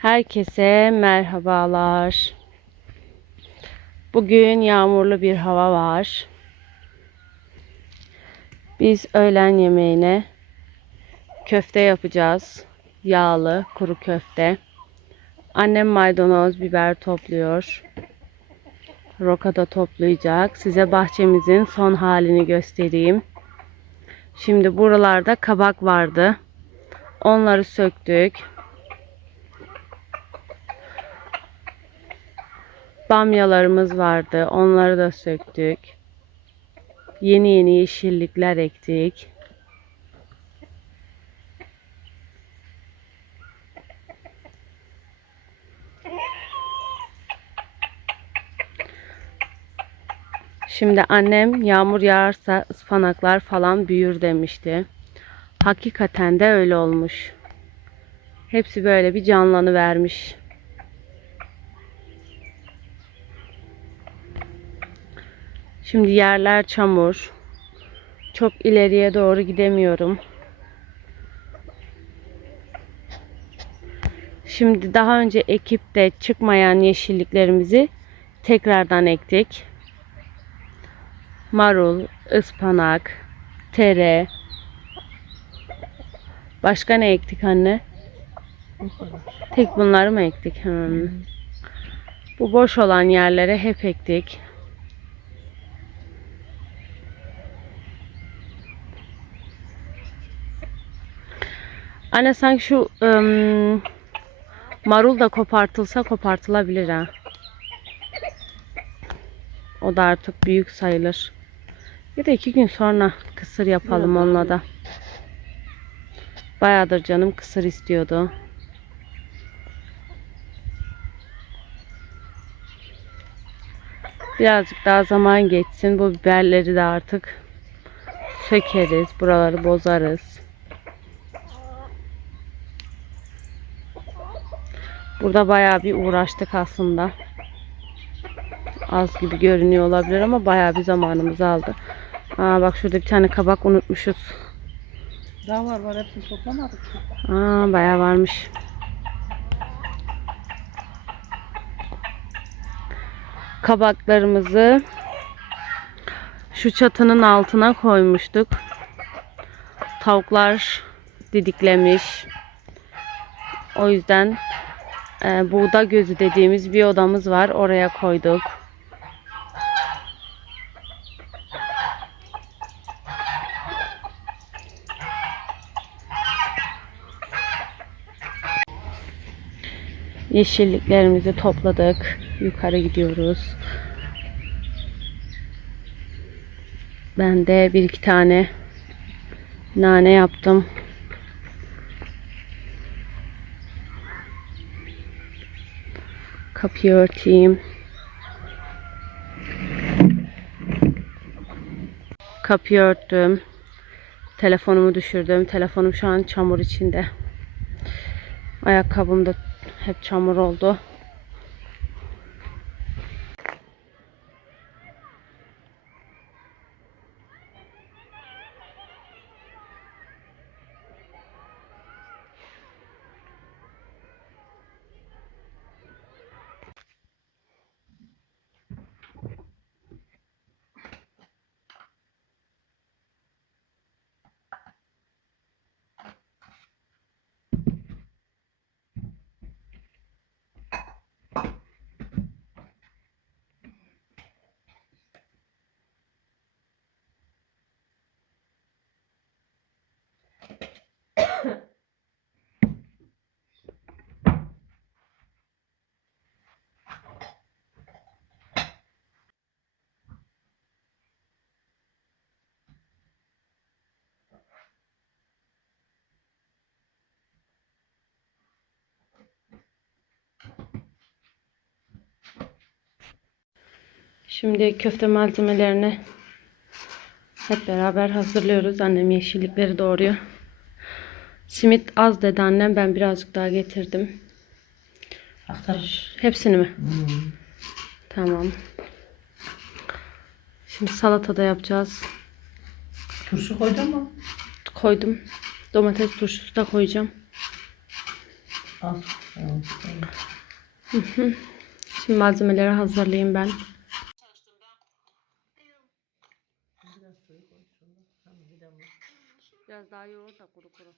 Herkese merhabalar. Bugün yağmurlu bir hava var. Biz öğlen yemeğine köfte yapacağız. Yağlı kuru köfte. Annem maydanoz, biber topluyor. Roka da toplayacak. Size bahçemizin son halini göstereyim. Şimdi buralarda kabak vardı. Onları söktük. Bamyalarımız vardı. Onları da söktük. Yeni yeni yeşillikler ektik. Şimdi annem yağmur yağarsa ıspanaklar falan büyür demişti. Hakikaten de öyle olmuş. Hepsi böyle bir canlanı vermiş. Şimdi yerler çamur. Çok ileriye doğru gidemiyorum. Şimdi daha önce ekip de çıkmayan yeşilliklerimizi tekrardan ektik. Marul, ıspanak, tere. Başka ne ektik anne? Tek bunları mı ektik? Hmm. Bu boş olan yerlere hep ektik. Anne sanki şu ım, marul da kopartılsa kopartılabilir ha. O da artık büyük sayılır. Ya da iki gün sonra kısır yapalım onunla da. Bayağıdır canım kısır istiyordu. Birazcık daha zaman geçsin. Bu biberleri de artık sökeriz. Buraları bozarız. Burada bayağı bir uğraştık aslında. Az gibi görünüyor olabilir ama bayağı bir zamanımızı aldı. Aa bak şurada bir tane kabak unutmuşuz. Daha var var hepsini toplamadık. Aa bayağı varmış. Kabaklarımızı şu çatının altına koymuştuk. Tavuklar didiklemiş. O yüzden e, buğda gözü dediğimiz bir odamız var. Oraya koyduk. Yeşilliklerimizi topladık. Yukarı gidiyoruz. Ben de bir iki tane nane yaptım. Kapıyı örteyim. Kapıyı örttüm. Telefonumu düşürdüm. Telefonum şu an çamur içinde. Ayakkabım da hep çamur oldu. Şimdi köfte malzemelerini hep beraber hazırlıyoruz. Annem yeşillikleri doğruyor. Simit az dedi annem. Ben birazcık daha getirdim. Aktarış. Hepsini mi? Tamam. Şimdi salata da yapacağız. Turşu koydun mu? Koydum. Domates turşusu da koyacağım. Al. Şimdi malzemeleri hazırlayayım ben. Biraz suyu koy şunda. Tamam bir damla. Biraz daha yoğur da kuru kuru.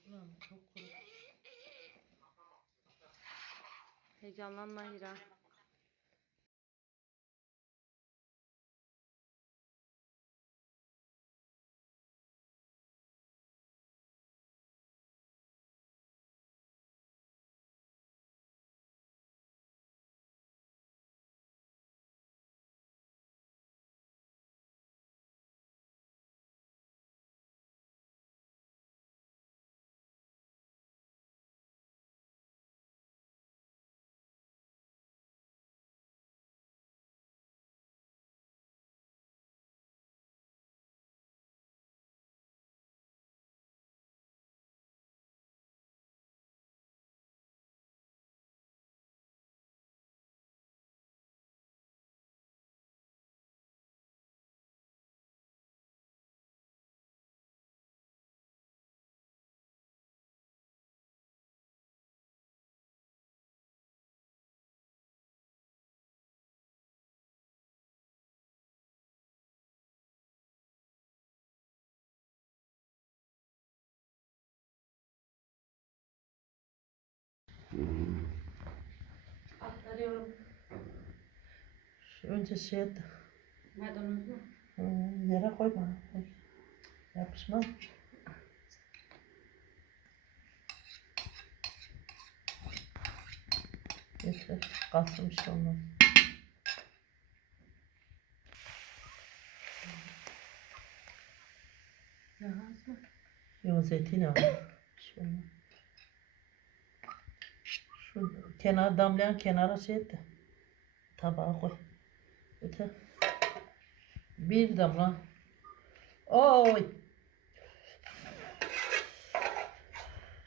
Aktarıyorum. Şu önce şey et. Maydanoz mu? Hı, Yere koyma. Yapışmaz. Yeter. Kalsın bir şey olmaz. Ya hazır. Yok zeytinyağı. Bir şey olmaz. Şu kenar damlayan kenara şey et de. Tabağa koy. Yeter. Bir damla. Oy.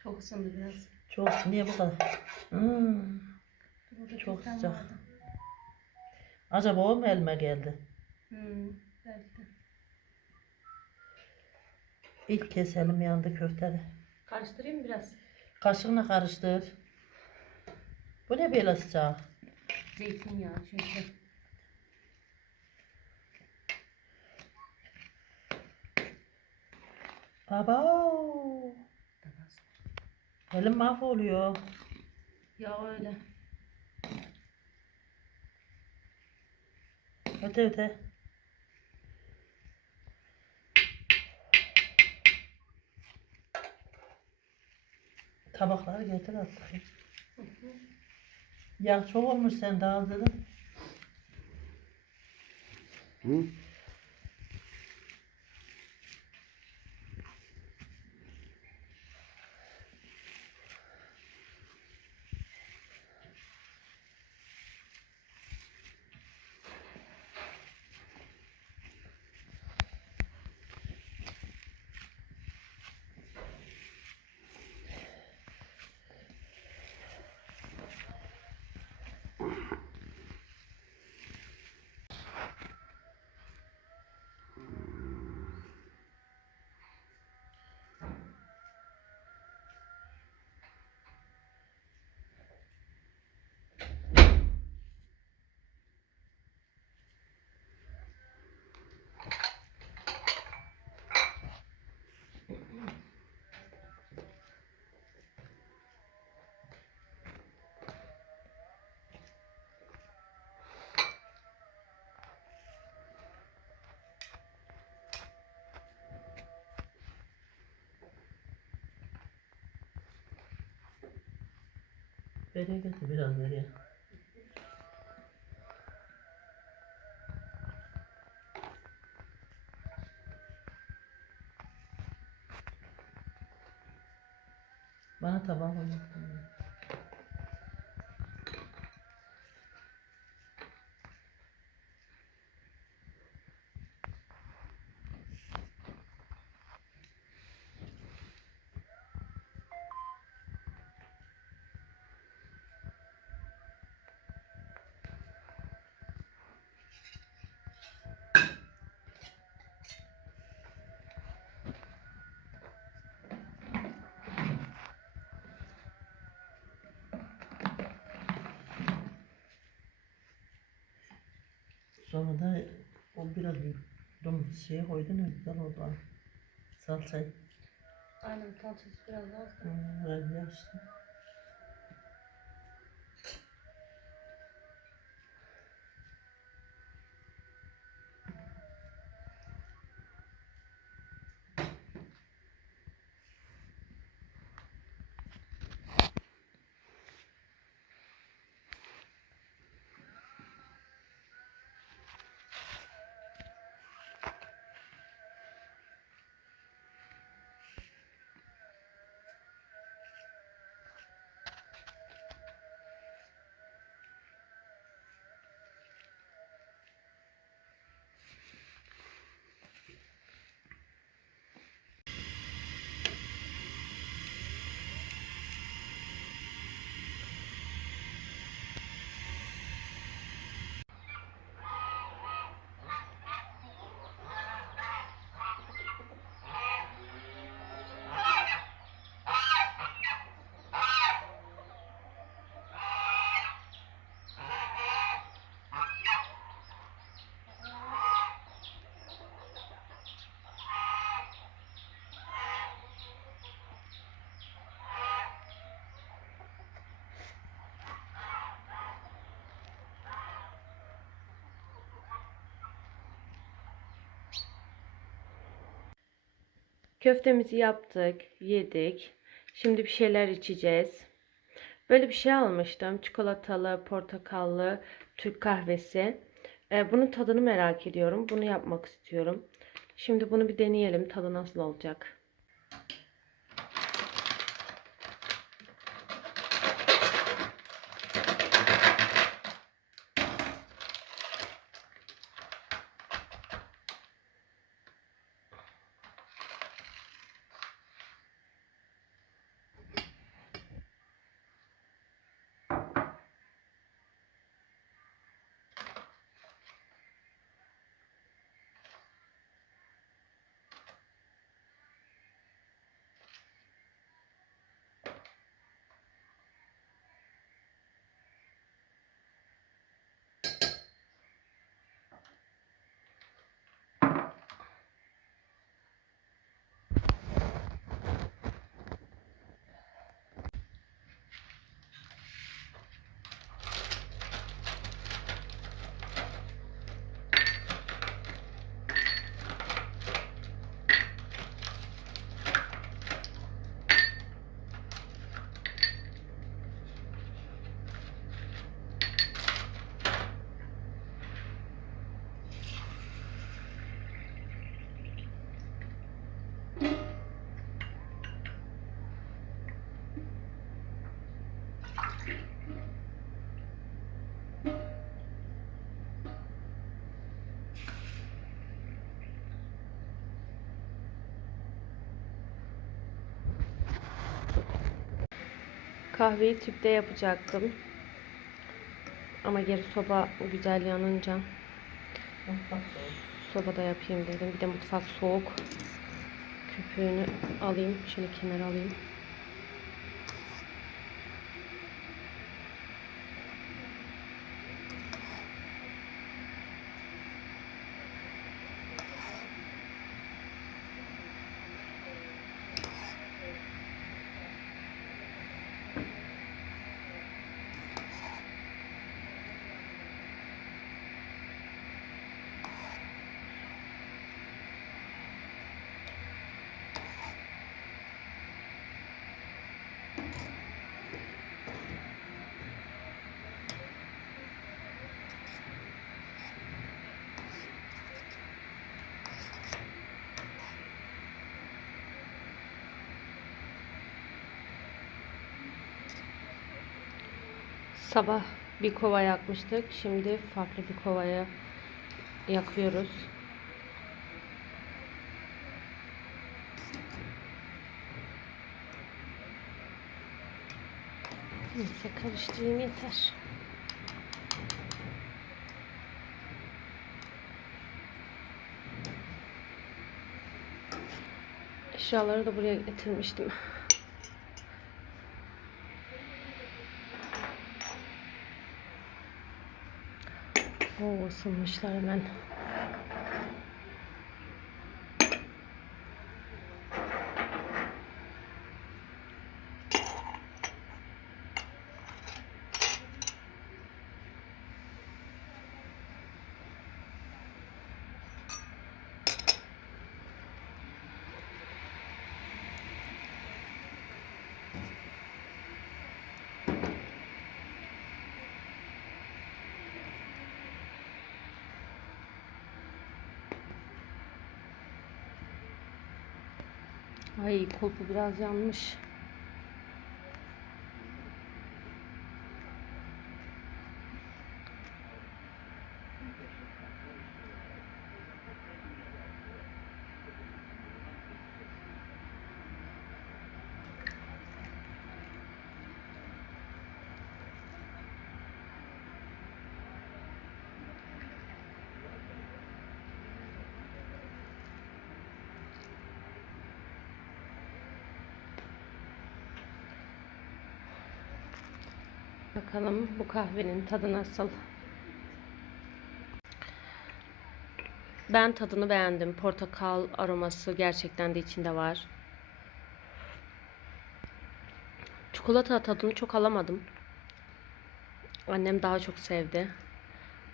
Çok ısındı biraz. Çok niye bu kadar? Hmm, Burada Çok sıcak. vardı. acaba o mu elime geldi? Hmm, belki. İlk keselim yandı köfteli. Karıştırayım biraz. Kaşığına karıştır. Bu ne böyle? Zeytinyağı çünkü. Aba. Elim mahvoluyor. Ya öyle. Öte öte. Tabakları getir artık. Yağ çok olmuş sen daha az dedin. Hı? Nereye getir biraz nereye? Bana tabağı koymak. Sonra da o biraz bir domates şeye koydun ya güzel oldu. Salçayı. Aynen salçası biraz az. Hmm, biraz yaşlı. Köftemizi yaptık, yedik. Şimdi bir şeyler içeceğiz. Böyle bir şey almıştım. Çikolatalı, portakallı Türk kahvesi. Ee, bunun tadını merak ediyorum. Bunu yapmak istiyorum. Şimdi bunu bir deneyelim. Tadı nasıl olacak? Kahveyi tüpte yapacaktım. Ama geri soba güzel yanınca sobada yapayım dedim. Bir de mutfak soğuk. Köpüğünü alayım. Şöyle kenara alayım. Sabah bir kova yakmıştık. Şimdi farklı bir kovaya yakıyoruz. Neyse karıştırayım yeter. Eşyaları da buraya getirmiştim. Oo ısınmışlar hemen. Ay kulpu biraz yanmış. Bakalım bu kahvenin tadı nasıl? Ben tadını beğendim. Portakal aroması gerçekten de içinde var. Çikolata tadını çok alamadım. Annem daha çok sevdi.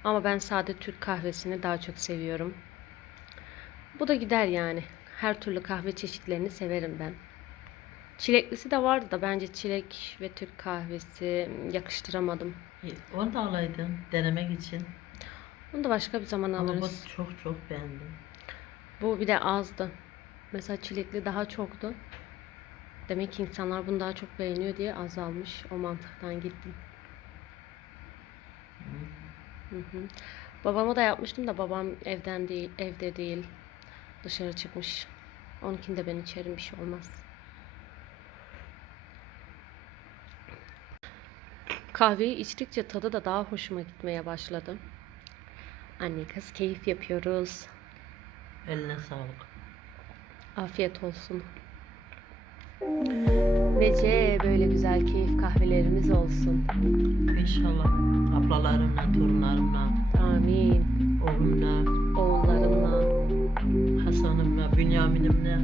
Ama ben sade Türk kahvesini daha çok seviyorum. Bu da gider yani. Her türlü kahve çeşitlerini severim ben. Çileklisi de vardı da bence çilek ve Türk kahvesi yakıştıramadım. E, Onu da alaydın denemek için. Onu da başka bir zaman Ama bu alırız. çok çok beğendim. Bu bir de azdı. Mesela çilekli daha çoktu. Demek ki insanlar bunu daha çok beğeniyor diye azalmış. O mantıktan gittim. Hı hı. Babama da yapmıştım da babam evden değil, evde değil. Dışarı çıkmış. Onunkini de ben içerim bir şey olmaz. Kahveyi içtikçe tadı da daha hoşuma gitmeye başladı. Anne kız keyif yapıyoruz. Eline sağlık. Afiyet olsun. Nece böyle güzel keyif kahvelerimiz olsun. İnşallah ablalarımla, torunlarımla, Amin. oğlumla, Oğullarınla. Hasan'ımla, Bünyamin'imle